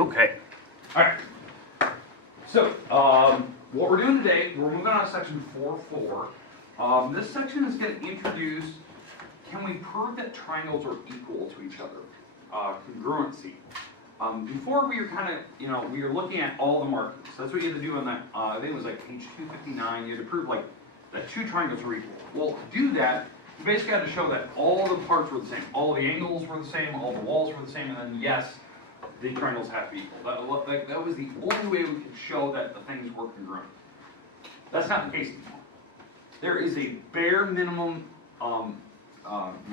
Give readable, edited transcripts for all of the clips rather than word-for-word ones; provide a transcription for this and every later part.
Okay. All right. So, what we're doing today, we're moving on to section 4.4. This section is going to introduce, can we prove that triangles are equal to each other? Congruency. Before we were kind of, we were looking at all the markings. That's what you had to do on that, I think it was like page 259. You had to prove like that two triangles are equal. Well, to do that, you basically had to show that all the parts were the same. All the angles were the same, all the walls were the same, and then yes, the triangles have to be equal. That was the only way we could show that the things were congruent. That's not the case anymore. There is a bare minimum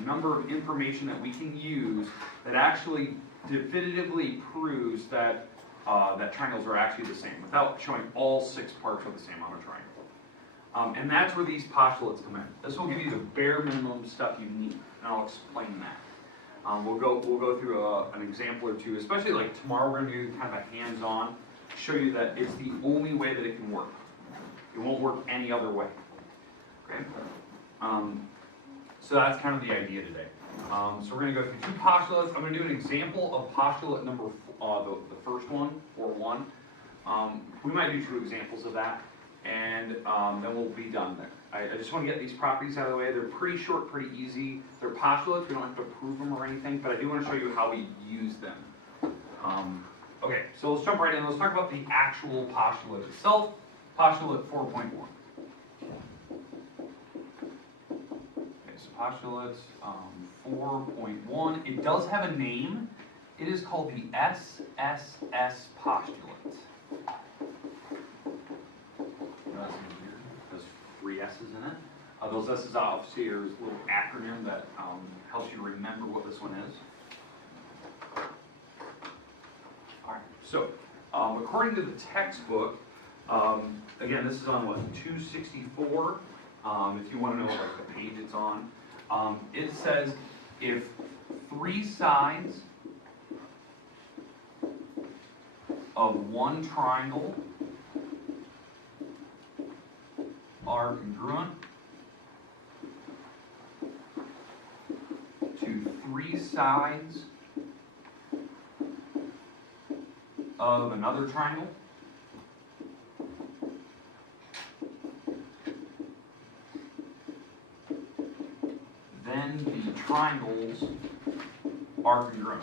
number of information that we can use that actually definitively proves that that triangles are actually the same without showing all 6 parts are the same on a triangle. And that's where these postulates come in. This will give you the bare minimum stuff you need, and I'll explain that. We'll go through an example or two, especially like tomorrow we're going to do kind of a hands-on, show you that it's the only way that it can work. It won't work any other way. Okay? So that's kind of the idea today. So we're going to go through 2 postulates. I'm going to do an example of postulate number, the first one, or 1. We might do 2 examples of that, and then we'll be done there. I just want to get these properties out of the way. They're pretty short, pretty easy. They're postulates. We don't have to prove them or anything, but I do want to show you how we use them. Okay, so let's jump right in. Let's talk about the actual postulate itself. Postulate 4.1. Okay, so postulates 4.1. It does have a name. It is called the SSS postulate. That's weird. There's 3 S's in it. Those S's obviously are a little acronym that helps you remember what this one is. All right. So, according to the textbook, again, this is on what 264. If you want to know like the page it's on, it says if 3 sides of one triangle are congruent to 3 sides of another triangle, then the triangles are congruent.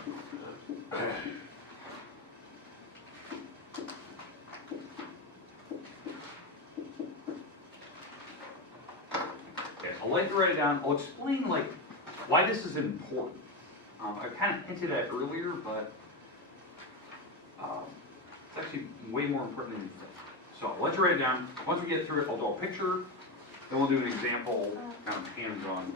I'll let you write it down. I'll explain like why this is important. I kind of hinted at earlier, but it's actually way more important than you think. So I'll let you write it down. Once we get through it, I'll draw a picture. Then we'll do an example, kind of hands-on.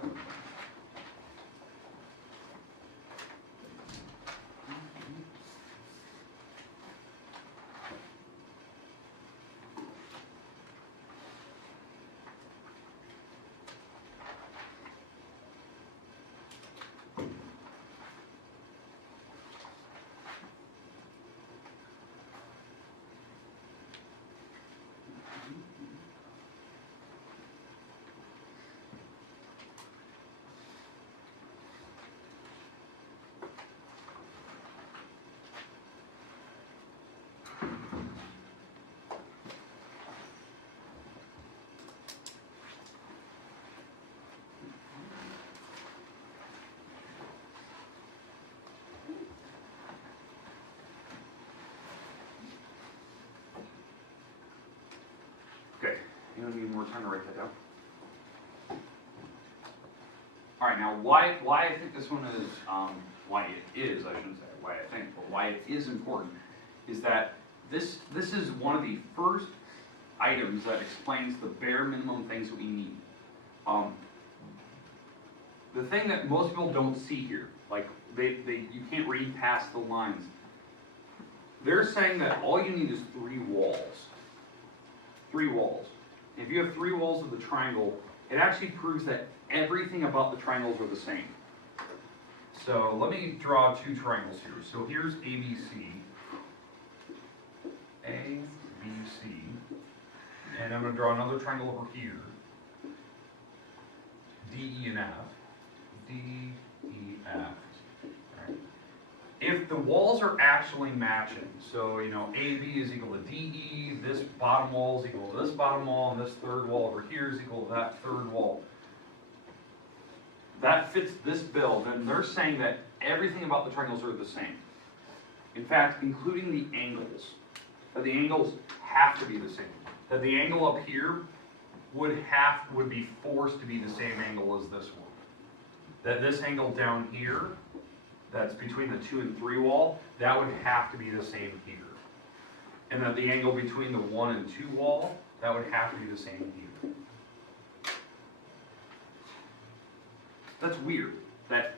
Okay, you don't need more time to write that down. All right, now why I think this one is, why it is, I shouldn't say why I think, but why it is important, is that this is one of the first items that explains the bare minimum things that we need. The thing that most people don't see here, like you can't read past the lines. They're saying that all you need is 3 walls. 3 walls. If you have 3 walls of the triangle, it actually proves that everything about the triangles are the same. So let me draw 2 triangles here. So here's ABC, ABC, and I'm going to draw another triangle over here, DE and F, D, E, F. Right. If the walls are actually matching, so you know AB is equal to DE, this bottom wall is equal to this bottom wall, and this third wall over here is equal to that third wall. That fits this bill, then they're saying that everything about the triangles are the same. In fact, including the angles. That the angles have to be the same. That the angle up here would be forced to be the same angle as this one. That this angle down here, that's between the 2 and 3 wall, that would have to be the same here. And that the angle between the 1 and 2 wall, that would have to be the same here. That's weird. That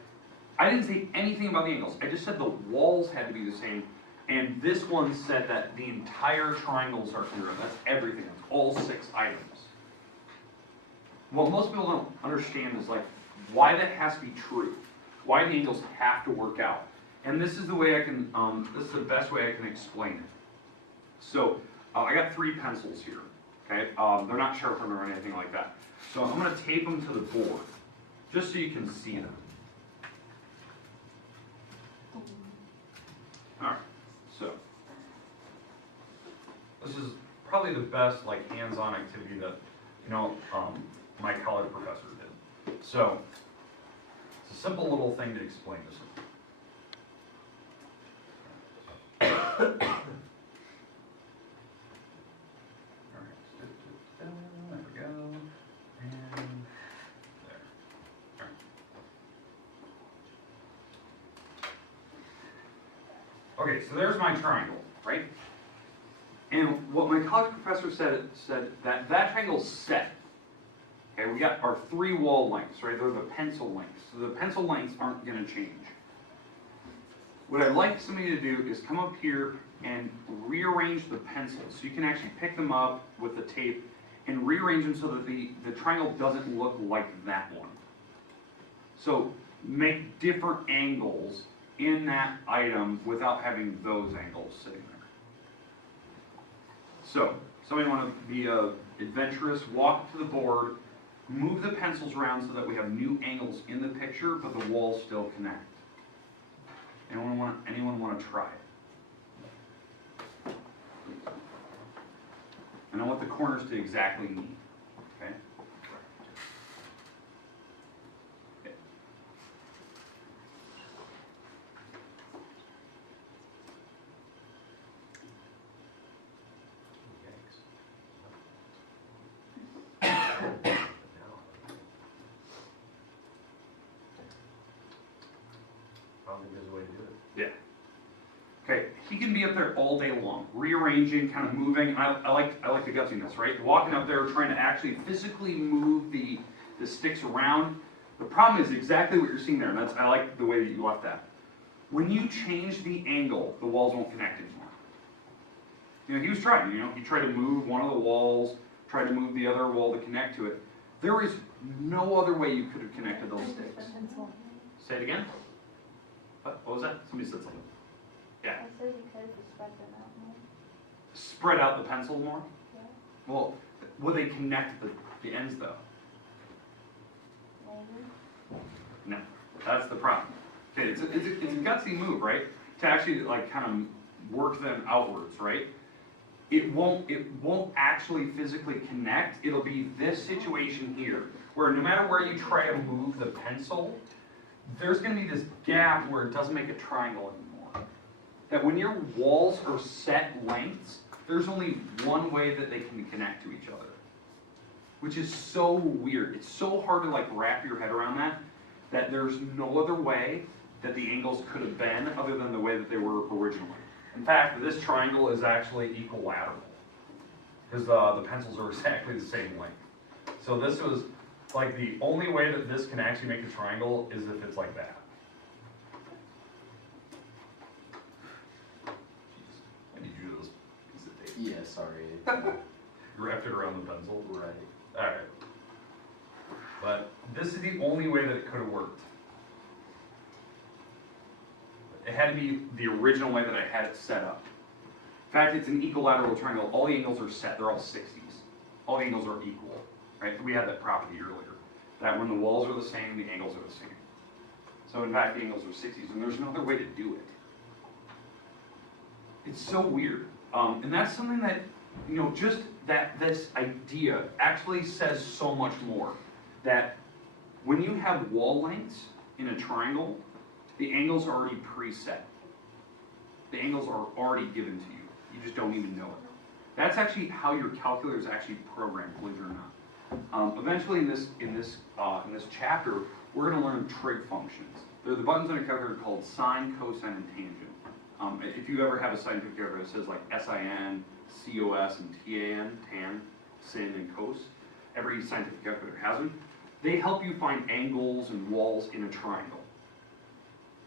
I didn't say anything about the angles. I just said the walls had to be the same. And this one said that the entire triangles are congruent. That's everything. That's all 6 items. What most people don't understand is like why that has to be true. Why the angles have to work out. And this is the way I can, this is the best way I can explain it. So, I got 3 pencils here, okay? They're not sharpened or anything like that. So I'm gonna tape them to the board, just so you can see them. Alright, so, this is probably the best like hands-on activity that, you know, my college professor did. So, it's a simple little thing to explain this. Alright, there we go, and there. Alright. Okay, so there's my triangle, right? And what my college professor said that triangle's set. Okay, we got our 3 wall lengths, right? They're the pencil lengths. So the pencil lengths aren't going to change. What I'd like somebody to do is come up here and rearrange the pencils. So you can actually pick them up with the tape and rearrange them so that the triangle doesn't look like that one. So make different angles in that item without having those angles sitting there. So, somebody want to be adventurous, walk to the board, move the pencils around so that we have new angles in the picture, but the walls still connect. Anyone want to try it? And I want the corners to exactly meet. Okay? Okay. I don't think there's a way to do it. Yeah. Okay, he can be up there all day long, rearranging, kind of moving. I like the gutsiness, right? Walking up there, trying to actually physically move the sticks around. The problem is exactly what you're seeing there, and I like the way that you left that. When you change the angle, the walls won't connect anymore. You know, he was trying, he tried to move one of the walls, tried to move the other wall to connect to it. There is no other way you could have connected those sticks. Say it again? What was that? Somebody said something. Yeah. I said you could have spread them out more. Spread out the pencil more? Yeah. Well, would they connect the ends though? Maybe. No, that's the problem. Okay, it's a gutsy move, right? To actually like kind of work them outwards, right? It won't actually physically connect. It'll be this situation here, where no matter where you try to move the pencil, there's going to be this gap where it doesn't make a triangle anymore. That when your walls are set lengths, there's only one way that they can connect to each other. Which is so weird. It's so hard to like wrap your head around that there's no other way that the angles could have been other than the way that they were originally. In fact, this triangle is actually equilateral. Because the pencils are exactly the same length. So this was like the only way that this can actually make a triangle is if it's like that. I need you to do this piece of tape. Yeah, sorry. You wrapped it around the pencil. Right. Alright. But this is the only way that it could have worked. It had to be the original way that I had it set up. In fact, it's an equilateral triangle. All the angles are set. They're all 60s. All the angles are equal. Right? We had that property earlier. That when the walls are the same, the angles are the same. So in fact, the angles are 60s, and there's no other way to do it. It's so weird. And that's something that, you know, just that this idea actually says so much more. That when you have wall lengths in a triangle, the angles are already preset. The angles are already given to you. You just don't even know it. That's actually how your calculator is actually programmed, believe it or not. Eventually in this chapter, we're going to learn trig functions. They're the buttons on a calculator called sine, cosine, and tangent. If you ever have a scientific calculator that says like sin, cos, and tan, tan, sin, and cos, every scientific calculator has them. They help you find angles and walls in a triangle.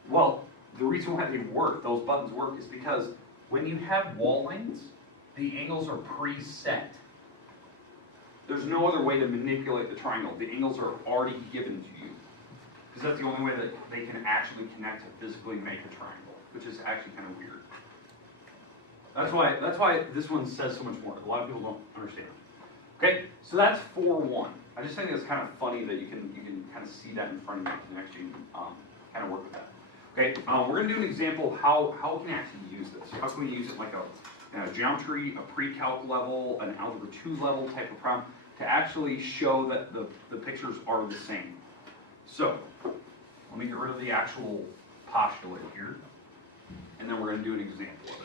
Well, the reason why they work, those buttons work, is because when you have wall lengths, the angles are preset. There's no other way to manipulate the triangle. The angles are already given to you. Because that's the only way that they can actually connect to physically make a triangle, which is actually kind of weird. That's why this one says so much more. A lot of people don't understand. Okay, so that's 4-1. I just think it's kind of funny that you can kind of see that in front of you and actually kind of work with that. Okay, we're going to do an example of how we can actually use this. How can we use it like a geometry, a pre-calc level, an algebra 2 level type of problem to actually show that the pictures are the same. So, let me get rid of the actual postulate here, and then we're going to do an example of it.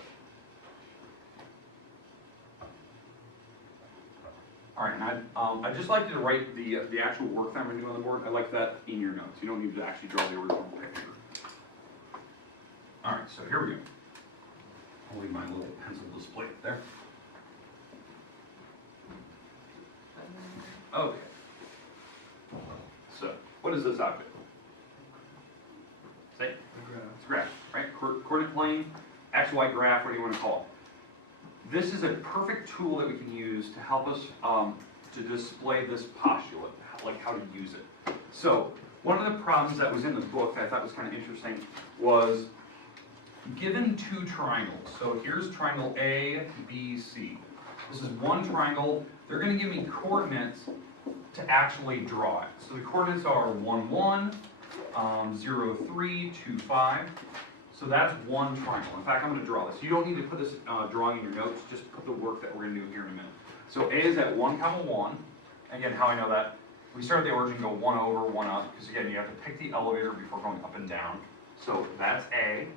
All right, and I'd just like you to write the actual work that I'm going to do on the board. I like that in your notes. You don't need to actually draw the original picture. All right, so here we go. I'll leave my little pencil display up there. Okay. So, what is this object? Say? It's a graph, right? Coordinate plane, x, y graph, what do you want to call it? This is a perfect tool that we can use to help us to display this postulate, like how to use it. So, one of the problems that was in the book that I thought was kind of interesting was given two triangles. So here's triangle A, B, C. This is one triangle. They're going to give me coordinates to actually draw it. So the coordinates are 1, 1, 0, 3, 2, 5. So that's one triangle. In fact, I'm going to draw this. You don't need to put this drawing in your notes. Just put the work that we're going to do here in a minute. So A is at 1, 1. Again, how I know that? We start at the origin, go 1 over, 1 up, because again, you have to pick the elevator before going up and down. So that's A.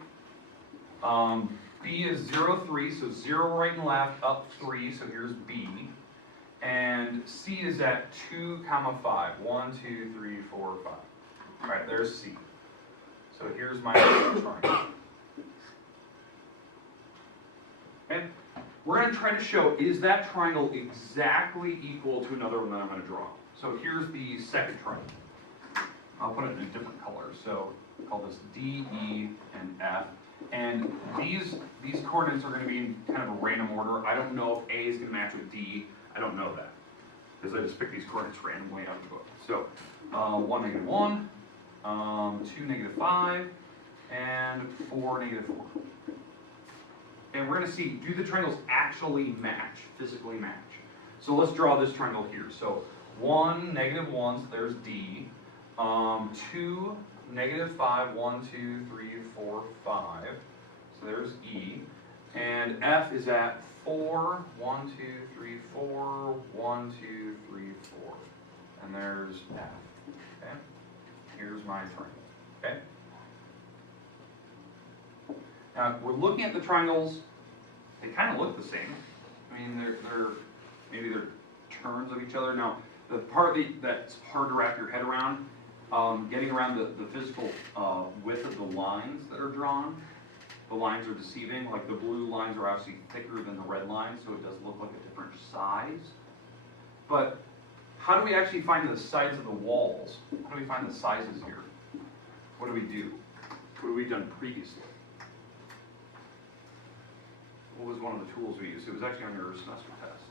B is 0, 3, so 0 right and left, up 3, so here's B. And C is at 2, 5. 1, 2, 3, 4, 5. All right, there's C. So here's my triangle. Okay, we're going to try to show, is that triangle exactly equal to another one that I'm going to draw? So here's the second triangle. I'll put it in a different color. So I'll call this D, E, and F. And these coordinates are going to be in kind of a random order. I don't know if A is going to match with D. I don't know that, because I just picked these coordinates randomly out of the book. So 1, -1, 2, -5, and 4, -4. And we're going to see, do the triangles actually match, physically match? So let's draw this triangle here. So 1, -1, so there's D. 2, -5, 1, 2, 3, 4, 5. So there's E. And F is at 4, 1, 2, 3, 4, 1, 2, 3, 4. And there's F. Okay? Here's my triangle. Okay? Now, we're looking at the triangles. They kind of look the same. I mean, maybe they're turns of each other. Now, the part that's hard to wrap your head around, getting around the physical width of the lines that are drawn. The lines are deceiving. Like the blue lines are obviously thicker than the red lines, so it does look like a different size. But how do we actually find the sides of the walls? How do we find the sizes here? What do we do? What have we done previously? What was one of the tools we used? It was actually on your semester test.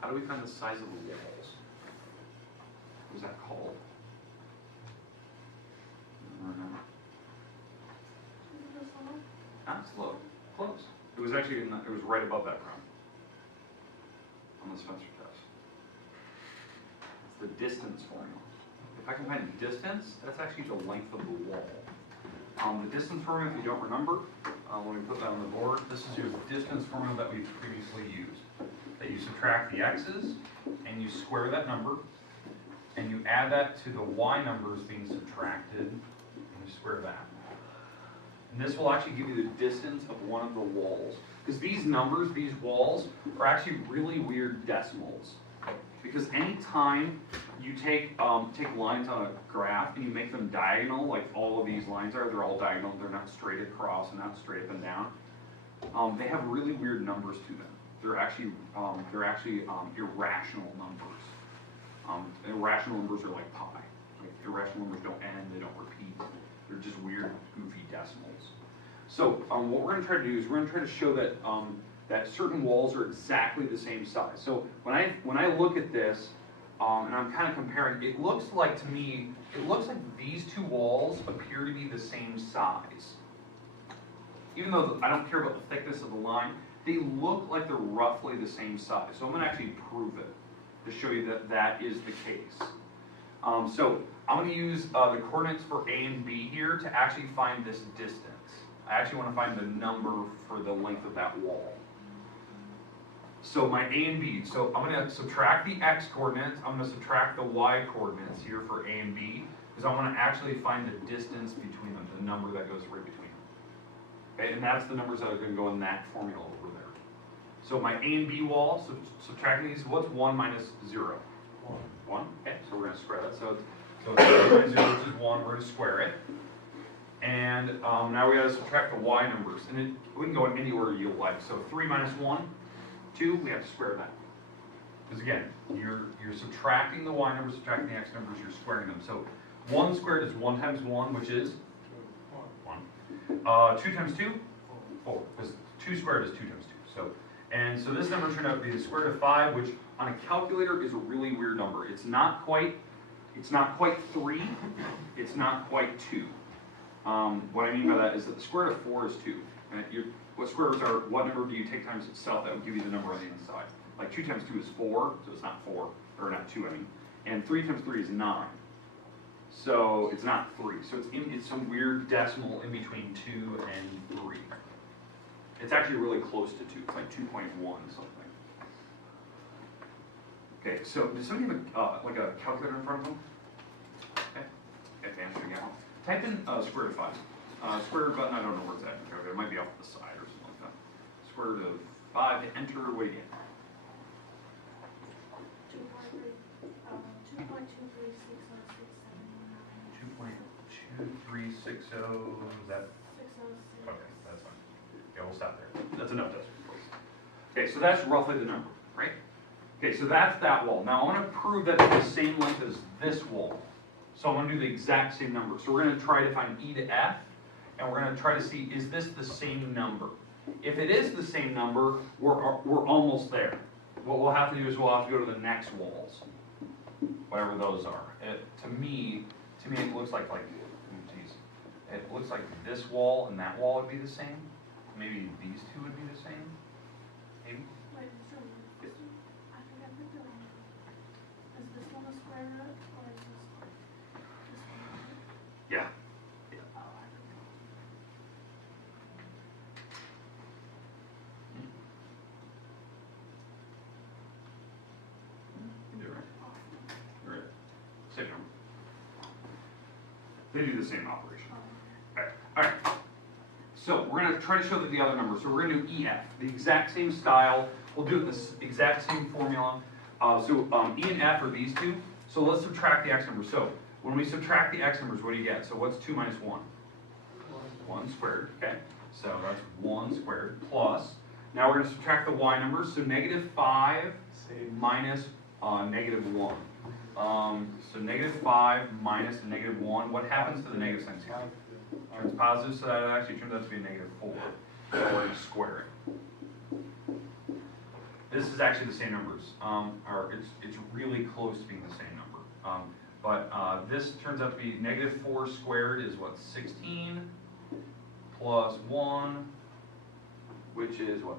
How do we find the size of the walls? What was that called? Not slow. Close. It was actually it was right above that problem on the semester test. It's the distance formula. If I can find the distance, that's actually the length of the wall. The distance formula, if you don't remember, when we put that on the board, this is your distance formula that we've previously used. That you subtract the x's, and you square that number, and you add that to the y numbers being subtracted, and you square that. And this will actually give you the distance of one of the walls. Because these numbers, these walls, are actually really weird decimals. Because anytime you take lines on a graph and you make them diagonal, like all of these lines are, they're all diagonal, they're not straight across and not straight up and down, they have really weird numbers to them. They're actually irrational numbers. Irrational numbers are like pi. Like, irrational numbers don't end, they don't repeat. They're just weird, goofy decimals. So what we're going to try to do is we're going to try to show that that certain walls are exactly the same size. So when I look at this and I'm kind of comparing, it looks like to me, it looks like these two walls appear to be the same size. Even though I don't care about the thickness of the line, they look like they're roughly the same size. So I'm going to actually prove it to show you that that is the case. So I'm going to use the coordinates for A and B here to actually find this distance. I actually want to find the number for the length of that wall. So my A and B, so I'm going to subtract the x coordinates, I'm going to subtract the y coordinates here for A and B, because I want to actually find the distance between them, the number that goes right between them. Okay, and that's the numbers that are going to go in that formula over there. So my A and B wall, so subtracting these, what's 1 minus 0? 1. Okay, so we're going to square that. So it's 1 minus 0, which is 1, we're going to square it. And now we got to subtract the y numbers. And we can go in any order you like. So 3 minus 1, 2, we have to square that. Because again, you're subtracting the y numbers, subtracting the x numbers, you're squaring them. So 1 squared is 1 times 1, which is 1. 2 times 2, 4. Because 2 squared is 2 times 2. So this number turned out to be the square root of 5, which on a calculator is a really weird number. It's not quite 3. It's not quite 2. What I mean by that is that the square root of 4 is 2. And what square roots are, what number do you take times itself that would give you the number on the inside? Like 2 times 2 is 4, so it's not 4, or not 2, I mean. And 3 times 3 is 9. So it's not 3. So it's some weird decimal in between 2 and 3. It's actually really close to 2. It's like 2.1 something. Okay, so does somebody have like a calculator in front of them? Okay, get the answer again. Type in square root of 5. Square root button, I don't know where it's at. Okay, it might be off to the side or something like that. Square root of 5 to enter, what do you get? 2.2360, is that? 606. Okay, that's fine. Okay, we'll stop there. That's enough decimal place. Okay, so that's roughly the number, right? Okay, so that's that wall. Now I want to prove that it's the same length as this wall. So I'm going to do the exact same number. So we're going to try to find E to F, and we're going to try to see, is this the same number? If it is the same number, we're almost there. What we'll have to do is we'll have to go to the next walls, whatever those are. To me, it looks like geez, it looks like this wall and that wall would be the same. Maybe these two would be the same. Maybe. Wait, so I think I picked it wrong. Is this one a square root or is this one? Yeah. Oh, I picked it You're right. You're right. Same number. They do the same operation. wrong. Okay. All right. So we're going to try to show that the other numbers. So we're going to do EF, the exact same style. We'll do it this exact same formula. E and F are these two. So let's subtract the x numbers. So when we subtract the x numbers, what do you get? So what's 2 minus 1? 1 squared. Okay. So that's 1 squared plus. Now we're going to subtract the y numbers. So negative 5 minus negative 1. So negative 5 minus negative 1. What happens to the negative signs here? Turns positive, so that actually turns out to be a negative 4. So we're going to square it. This is actually the same numbers, or it's really close to being the same number. But this turns out to be negative 4 squared is what, 16 plus 1, which is what?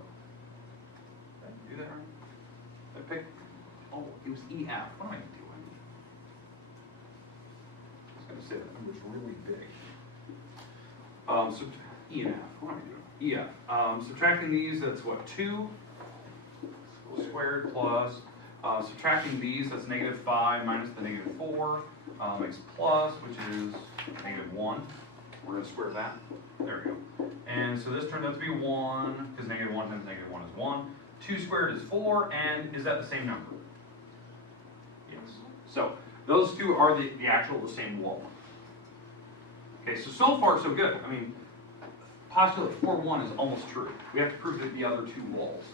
Did I do that right? I picked, oh, it was EF. What am I doing? I was going to say that number's really big. E and F, what am I doing? EF. Subtracting these, that's what, 2 squared plus, subtracting these, that's -5 minus the -4, makes plus, which is -1. We're gonna square that. There we go. And so this turns out to be 1, because -1 times -1 is 1. 2 squared is 4, and is that the same number? Yes. So those two are the actual, the same wall. Okay, so far so good. I mean, postulate 4-1 is almost true. We have to prove that the other two walls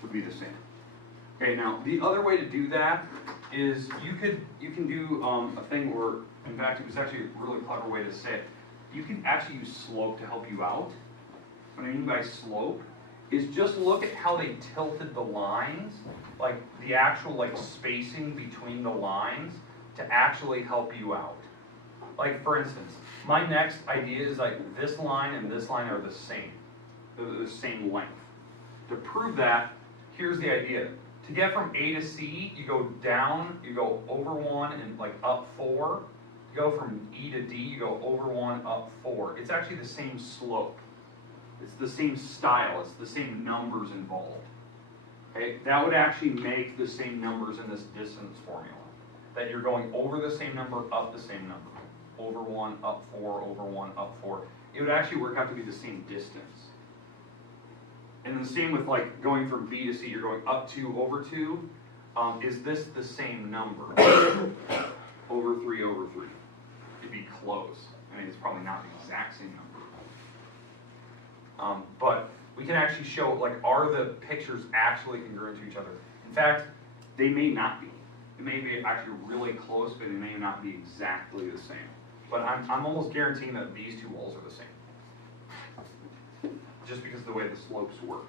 would be the same. Okay, now the other way to do that is you can do a thing where, in fact, it was actually a really clever way to say it. You can actually use slope to help you out. What I mean by slope is just look at how they tilted the lines, like the actual like spacing between the lines, to actually help you out. Like for instance, my next idea is like this line and this line are the same. They're the same length. To prove that, here's the idea. To get from A to C, you go down, you go over 1 and like up 4. To go from E to D, you go over 1, up 4. It's actually the same slope. It's the same style, it's the same numbers involved. Okay? That would actually make the same numbers in this distance formula. That you're going over the same number, up the same number. Over 1, up 4, over 1, up 4. It would actually work out to be the same distance. And the same with like going from B to C, you're going up 2, over 2. Is this the same number? Over 3, over 3. It'd be close. I mean, it's probably not the exact same number. But we can actually show, like, are the pictures actually congruent to each other? In fact, they may not be. It may be actually really close, but it may not be exactly the same. But I'm almost guaranteeing that these two walls are the same. Just because of the way the slopes work.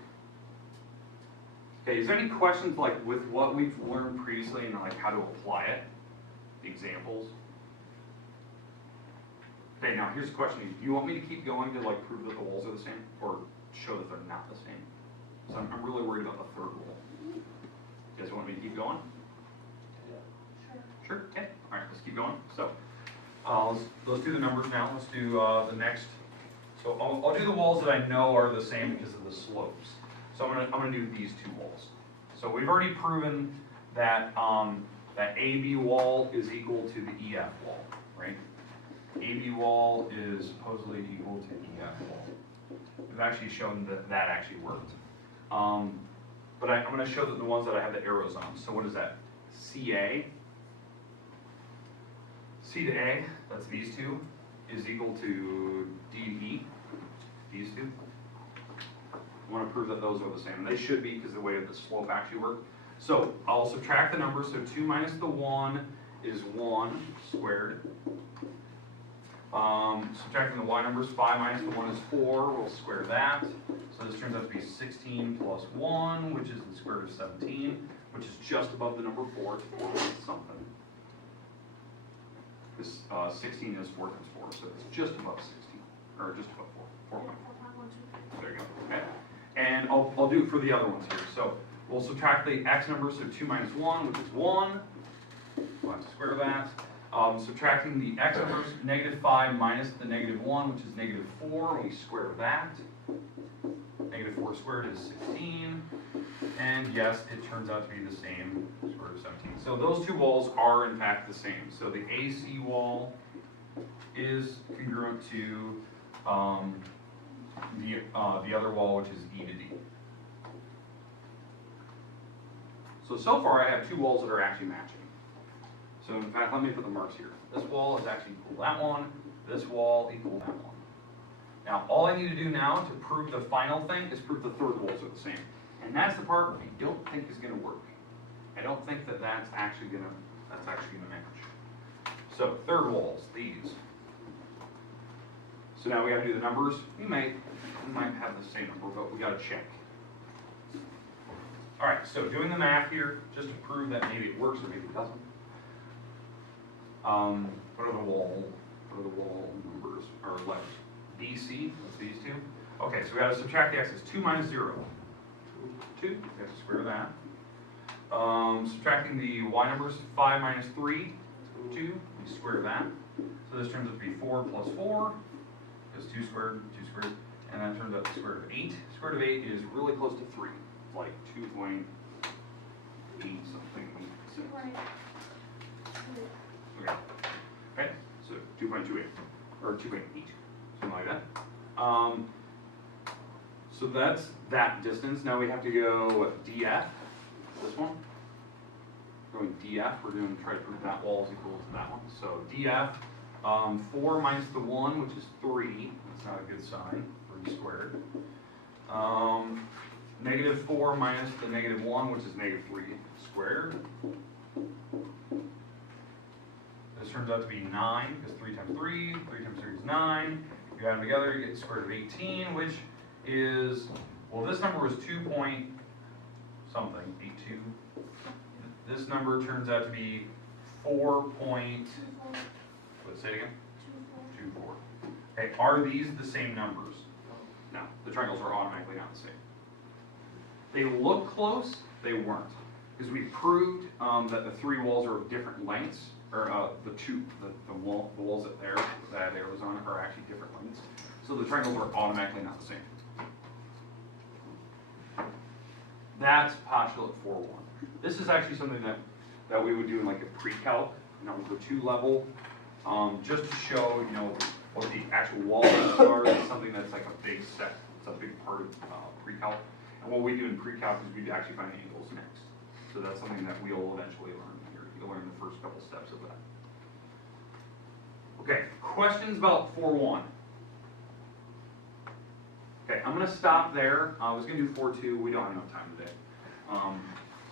Okay, is there any questions like with what we've learned previously and like how to apply it? Examples? Okay, now here's the question. Do you want me to keep going to like prove that the walls are the same or show that they're not the same? So I'm really worried about the third wall. You guys want me to keep going? Sure. Sure, okay. All right, let's keep going. So let's do the numbers now. Let's do the next. So I'll do the walls that I know are the same because of the slopes. So I'm gonna do these two walls. So we've already proven that that AB wall is equal to the EF wall, right? AB wall is supposedly equal to EF wall. We've actually shown that that actually worked. But I'm going to show that the ones that I have the arrows on. So what is that? CA. C to A, that's these two, is equal to D to E, these two. I want to prove that those are the same. And they should be because of the way the slope actually worked. So I'll subtract the numbers. So 2 minus the 1 is 1 squared. Subtracting the y numbers, 5 minus the 1 is 4. We'll square that. So this turns out to be 16 plus 1, which is the square root of 17, which is just above the number 4. It's 4 times something. This 16 is 4 times 4, so it's just above 16, or just above 4. 4.4. There you go. Okay. And I'll do it for the other ones here. So we'll subtract the x numbers, so 2 minus 1, which is 1. We'll have to square that. Subtracting the x numbers, -5 minus the -1, which is -4. We square that. -4 squared is 16. And yes, it turns out to be the same, square root of 17. So those two walls are in fact the same. So the AC wall is congruent to the other wall, which is E to D. So far I have two walls that are actually matching. So in fact, let me put the marks here. This wall is actually equal to that one. This wall equal to that one. Now, all I need to do now to prove the final thing is prove the third walls are the same. And that's the part I don't think is going to work. I don't think that that's actually going to match. So third walls, these. So now we have to do the numbers. We might have the same number, but we got to check. All right, so doing the math here, just to prove that maybe it works or maybe it doesn't. What are the wall numbers or letters? BC, that's these two. Okay, so we got to subtract the x's. 2 minus 0. 2, we have to square that. Subtracting the y numbers, 5 minus 3, 2, we square that. So this turns out to be 4 plus 4. is 2 squared, and that turns out to square root of 8. Square root of 8 is really close to 3. It's like 2.8 something. 2.8. Okay. Okay, so 2.28, or 2.8, something like that. So that's that distance. Now we have to go df, this one. Going df, we're going to try to prove that wall is equal to that one. So df, 4 minus the 1, which is 3. That's not a good sign, 3 squared. Negative 4 minus the negative 1, which is negative 3 squared. This turns out to be 9, because 3 times 3 times 3 is 9. You add them together, you get the square root of 18, which is, well, this number was 2 point something, 82. This number turns out to be 4 point, let's say it again, 24. Okay, are these the same numbers? No, the triangles are automatically not the same. They look close, they weren't. Because we proved that the 3 walls are of different lengths, or the walls that arrows on are actually different lengths. So the triangles are automatically not the same. That's postulate 4.1. This is actually something that we would do in like a pre-calc, number 2 level, just to show, what the actual wall lengths are. It's something that's like a big set. It's a big part of pre-calc. And what we do in pre-calc is we actually find angles next. So that's something that we'll eventually learn here. You'll learn the first couple steps of that. Okay, questions about 4.1? Okay, I'm going to stop there. I was going to do 4.2. We don't have enough time today.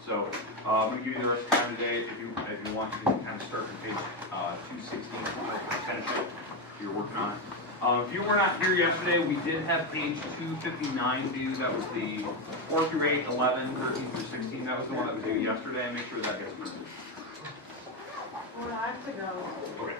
So I'm going to give you the rest of the time today. If you want, you can kind of start from page 216, finish it if you're working on it. If you were not here yesterday, we did have page 259 due. That was the 4 through 8, 11, 13 through 16. That was the one that was due yesterday. Make sure that gets printed. Well, I have to go. Okay.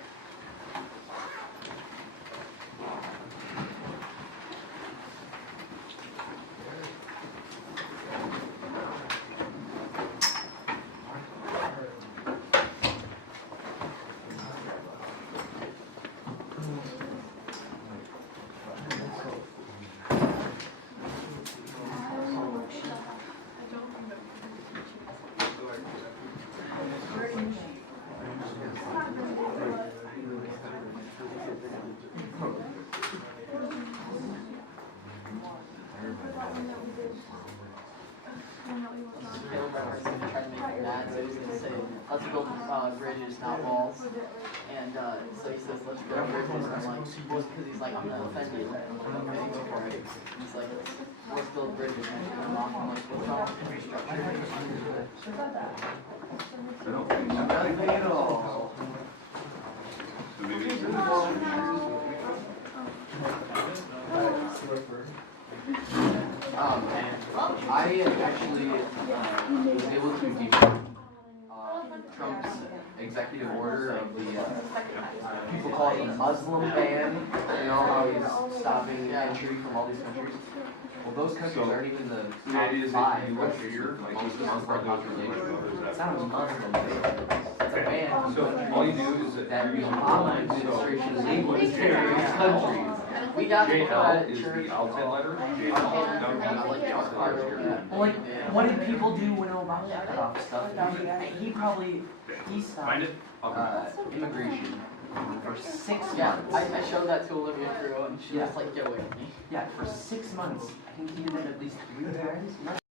Let's build bridges, not walls. And so he says, let's build bridges. And I'm like, well, because he's like, I'm not offended. I'm like, okay, go for it. He's like, let's build bridges. And I'm like, what's wrong with infrastructure? Nothing at all. So maybe I actually was able to defeat Trump's executive order of the, people call it the Muslim ban, how he's stopping entry from all these countries. Well, those countries aren't even the top 5 countries with the most Muslim population. It's not a Muslim ban, it's a ban. So all you do is that the Obama administration legally carries countries. We got JL is the outside letter. Like, what did people do when Obama cut off stuff? He stopped Find it? immigration. for 6 months. Yeah, I showed that to Olivia Crew and she was like, get away from me. Yeah, for 6 months. I think he did it at least 3 times.